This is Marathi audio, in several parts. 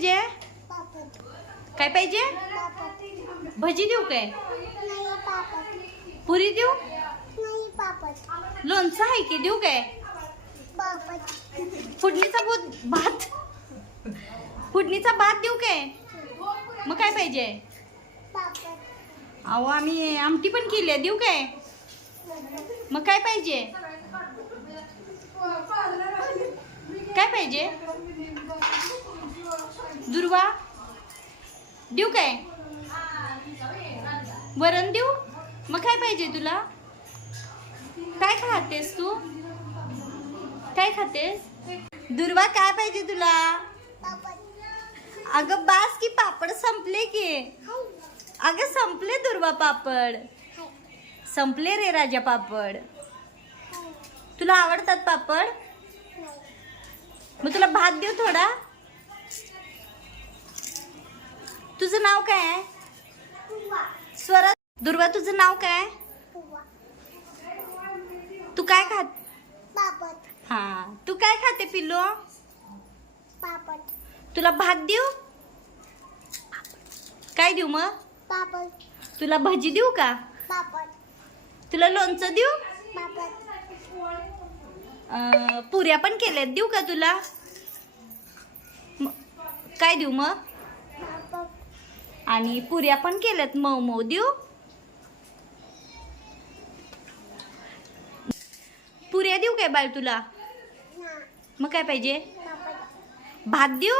पाहिजे? काय पाहिजे? भजी देऊ काय? पुरी देऊ? लोणचं आहे की देऊ काय? फुडणीचा भूत भात? फुडणीचा भात देऊ काय? मग काय पाहिजे? अहो आम्ही आमटी पण केली आहे देऊ काय? मग काय पाहिजे? काय पाहिजे? दुर्वा? देऊ काय? वरण देऊ? मग काय पाहिजे तुला? काय खातेस तू? काय खातेस? दुर्वा काय पाहिजे तुला? अगं बास की पापड संपले की. अगं संपले दुर्वा पापड. संपले रे राजा पापड. तुला आवडतात पापड? मग तुला भात देऊ थोडा? तुझं नाव काय आहे? स्वरा दुर्वा तुझं नाव काय तू काय खात? पापड हा. तू काय खाते पिल्लू? पापड तुला भात देऊ? काय देऊ मग? पापड तुला भजी देऊ का? पापड तुला लोणचं देऊ? पुऱ्या पण केल्यात देऊ का तुला? काय देऊ मग? आणि पुऱ्या पण केल्यात. मऊ मऊ. देऊ? पुऱ्या देऊ काय बाळ तुला? मग काय पाहिजे? भात देऊ?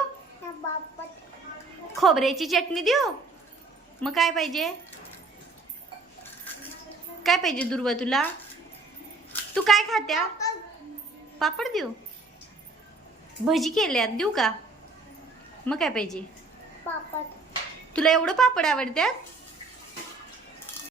खोबऱ्याची चटणी देऊ? मग काय पाहिजे? काय पाहिजे दुर्वा तुला? तू काय खात्या? पापड देऊ? भजी केल्यात देऊ का? मग काय पाहिजे? पापड. तुला एवढं पापड आवडतात?